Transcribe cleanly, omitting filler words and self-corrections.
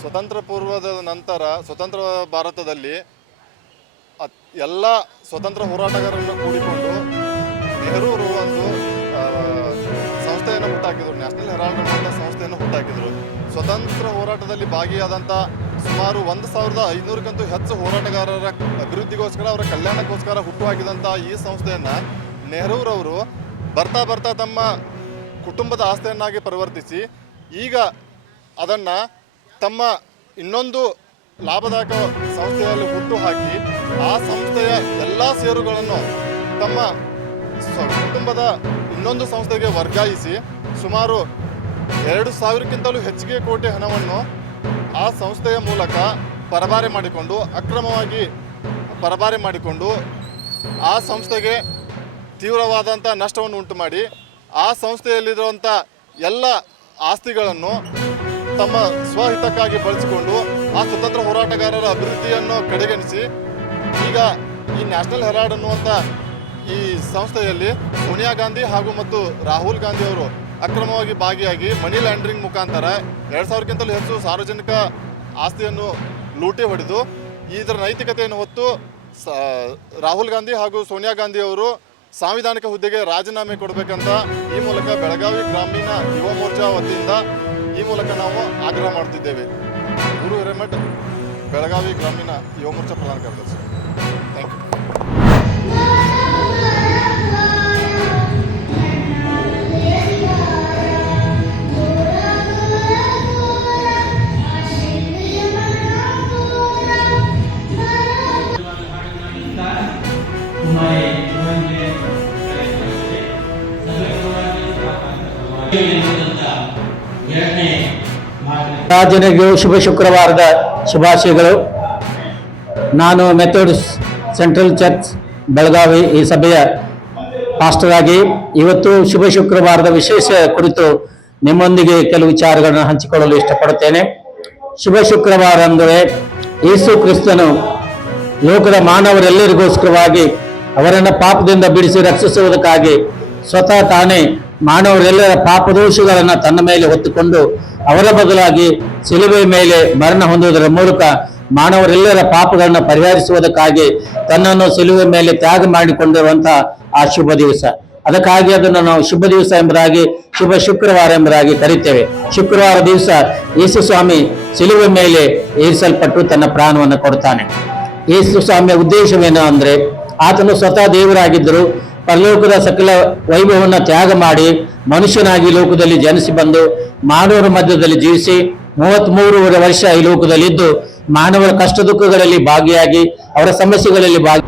ಸ್ವತಂತ್ರ ಪೂರ್ವದ ನಂತರ ಸ್ವತಂತ್ರ ಭಾರತದಲ್ಲಿ ಎಲ್ಲ ಸ್ವತಂತ್ರ ಹೋರಾಟಗಾರರನ್ನು ಕೂಡಿಕೊಂಡು ನೆಹರೂರು ಒಂದು ಸಂಸ್ಥೆಯನ್ನು ಹುಟ್ಟಾಕಿದ್ರು. ನ್ಯಾಷನಲ್ ಹೆರಾಲ್ಡ್ ಅನ್ನುವಂಥ ಸಂಸ್ಥೆಯನ್ನು ಹುಟ್ಟಾಕಿದ್ರು. ಸ್ವತಂತ್ರ ಹೋರಾಟದಲ್ಲಿ ಭಾಗಿಯಾದಂಥ ಸುಮಾರು 1500ಕ್ಕಿಂತ ಹೆಚ್ಚು ಹೋರಾಟಗಾರರ ಅಭಿವೃದ್ಧಿಗೋಸ್ಕರ, ಅವರ ಕಲ್ಯಾಣಕ್ಕೋಸ್ಕರ ಹುಟ್ಟುಹಾಕಿದಂಥ ಈ ಸಂಸ್ಥೆಯನ್ನು ನೆಹರೂರವರು ಬರ್ತಾ ಬರ್ತಾ ತಮ್ಮ ಕುಟುಂಬದ ಆಸ್ತಿಯನ್ನಾಗಿ ಪರಿವರ್ತಿಸಿ ಈಗ ಅದನ್ನು ತಮ್ಮ ಇನ್ನೊಂದು ಲಾಭದಾಯಕ ಸಂಸ್ಥೆಯಲ್ಲಿ ಹುಟ್ಟು ಹಾಕಿ ಆ ಸಂಸ್ಥೆಯ ಎಲ್ಲ ಷೇರುಗಳನ್ನು ತಮ್ಮ ಕುಟುಂಬದ ಇನ್ನೊಂದು ಸಂಸ್ಥೆಗೆ ವರ್ಗಾಯಿಸಿ ಸುಮಾರು 2,000ಕ್ಕಿಂತಲೂ ಹೆಚ್ಚಿಗೆ ಕೋಟಿ ಹಣವನ್ನು ಆ ಸಂಸ್ಥೆಯ ಮೂಲಕ ಪರಭಾರೆ ಮಾಡಿಕೊಂಡು, ಅಕ್ರಮವಾಗಿ ಪರಭಾರೆ ಮಾಡಿಕೊಂಡು ಆ ಸಂಸ್ಥೆಗೆ ತೀವ್ರವಾದಂಥ ನಷ್ಟವನ್ನು ಉಂಟು ಮಾಡಿ ಆ ಸಂಸ್ಥೆಯಲ್ಲಿರುವಂಥ ಎಲ್ಲ ಆಸ್ತಿಗಳನ್ನು ತಮ್ಮ ಸ್ವಹಿತಕ್ಕಾಗಿ ಬಳಸಿಕೊಂಡು ಆ ಸ್ವತಂತ್ರ ಹೋರಾಟಗಾರರ ಅಭಿವೃದ್ಧಿಯನ್ನು ಕಡೆಗಣಿಸಿ ಈಗ ಈ ನ್ಯಾಷನಲ್ ಹೆರಾಲ್ಡ್ ಅನ್ನುವಂಥ ಈ ಸಂಸ್ಥೆಯಲ್ಲಿ ಸೋನಿಯಾ ಗಾಂಧಿ ಹಾಗೂ ಮತ್ತು ರಾಹುಲ್ ಗಾಂಧಿ ಅವರು ಅಕ್ರಮವಾಗಿ ಭಾಗಿಯಾಗಿ ಮನಿ ಲ್ಯಾಂಡ್ರಿಂಗ್ ಮುಖಾಂತರ 2,000ಕ್ಕಿಂತಲೂ ಹೆಚ್ಚು ಸಾರ್ವಜನಿಕ ಆಸ್ತಿಯನ್ನು ಲೂಟಿ ಹೊಡೆದು ಇದರ ನೈತಿಕತೆಯನ್ನು ಹೊತ್ತು ರಾಹುಲ್ ಗಾಂಧಿ ಹಾಗೂ ಸೋನಿಯಾ ಗಾಂಧಿ ಅವರು ಸಾಂವಿಧಾನಿಕ ಹುದ್ದೆಗೆ ರಾಜೀನಾಮೆ ಕೊಡಬೇಕಂತ ಈ ಮೂಲಕ ಬೆಳಗಾವಿ ಗ್ರಾಮೀಣ ಯುವ ಮೋರ್ಚಾ ವತಿಯಿಂದ ಈ ಮೂಲಕ ನಾವು ಆಗ್ರಹ ಮಾಡುತ್ತಿದ್ದೇವೆ. ಗುರು ಹಿರೇಮಠ್, ಬೆಳಗಾವಿ ಗ್ರಾಮೀಣ ಯುವ ಮೋರ್ಚಾ ಪ್ರಧಾನ ಕಾರ್ಯದರ್ಶಿ. Thank you. ರಾಜನಿಗೂ ಶುಭ ಶುಕ್ರವಾರದ ಶುಭಾಶಯಗಳು. ನಾನು ಮೆಥೋಡಿಸ್ಟ್ ಸೆಂಟ್ರಲ್ ಚರ್ಚ್ ಬೆಳಗಾವಿ ಈ ಸಭೆಯ ಪಾಸ್ಟರ್ ಆಗಿ ಇವತ್ತು ಶುಭ ಶುಕ್ರವಾರದ ವಿಶೇಷ ಕುರಿತು ನಿಮ್ಮೊಂದಿಗೆ ಕೆಲವು ವಿಚಾರಗಳನ್ನು ಹಂಚಿಕೊಳ್ಳಲು ಇಷ್ಟಪಡುತ್ತೇನೆ. ಶುಭ ಶುಕ್ರವಾರ ಅಂದರೆ ಯೇಸು ಕ್ರಿಸ್ತನು ಲೋಕದ ಮಾನವರೆಲ್ಲರಿಗೋಸ್ಕರವಾಗಿ ಅವರನ್ನು ಪಾಪದಿಂದ ಬಿಡಿಸಿ ರಕ್ಷಿಸುವುದಕ್ಕಾಗಿ ಸ್ವತಃ ತಾನೇ ಮಾನವರೆಲ್ಲರ ಪಾಪದೋಷಗಳನ್ನು ತನ್ನ ಮೇಲೆ ಹೊತ್ತುಕೊಂಡು ಅವರ ಬದಲಾಗಿ ಶಿಲುಬೆ ಮೇಲೆ ಮರಣ ಹೊಂದುವುದರ ಮೂಲಕ ಮಾನವರೆಲ್ಲರ ಪಾಪಗಳನ್ನು ಪರಿಹರಿಸುವುದಕ್ಕಾಗಿ ತನ್ನನ್ನು ಶಿಲುಬೆ ಮೇಲೆ ತ್ಯಾಗ ಮಾಡಿಕೊಂಡಿರುವಂತಹ ಆ ಶುಭ ದಿವಸ. ಅದಕ್ಕಾಗಿ ಅದನ್ನು ನಾವು ಶುಭ ದಿವಸ ಎಂಬುದಾಗಿ, ಶುಭ ಶುಕ್ರವಾರ ಎಂಬುದಾಗಿ ಕರೀತೇವೆ. ಶುಕ್ರವಾರ ದಿವಸ ಯೇಸು ಸ್ವಾಮಿ ಶಿಲುಬೆ ಮೇಲೆ ಏರಿಸಲ್ಪಟ್ಟು ತನ್ನ ಪ್ರಾಣವನ್ನು ಕೊಡ್ತಾನೆ. ಯೇಸು ಸ್ವಾಮಿಯ ಉದ್ದೇಶವೇನು ಅಂದರೆ, ಆತನು ಸ್ವತಃ ದೇವರಾಗಿದ್ದರು, ಪರಲೋಕದ ಸಕಲ ವೈಭವವನ್ನು ತ್ಯಾಗ ಮಾಡಿ ಮನುಷ್ಯನಾಗಿ ಲೋಕದಲ್ಲಿ ಜನಿಸಿ ಬಂದು ಮಾನವರ ಮಧ್ಯದಲ್ಲಿ ಜೀವಿಸಿ 33 ವರ್ಷ ಈ ಲೋಕದಲ್ಲಿದ್ದು ಮಾನವರ ಕಷ್ಟ ದುಃಖಗಳಲ್ಲಿ ಭಾಗಿಯಾಗಿ ಅವರ ಸಮಸ್ಯೆಗಳಲ್ಲಿ ಭಾಗಿ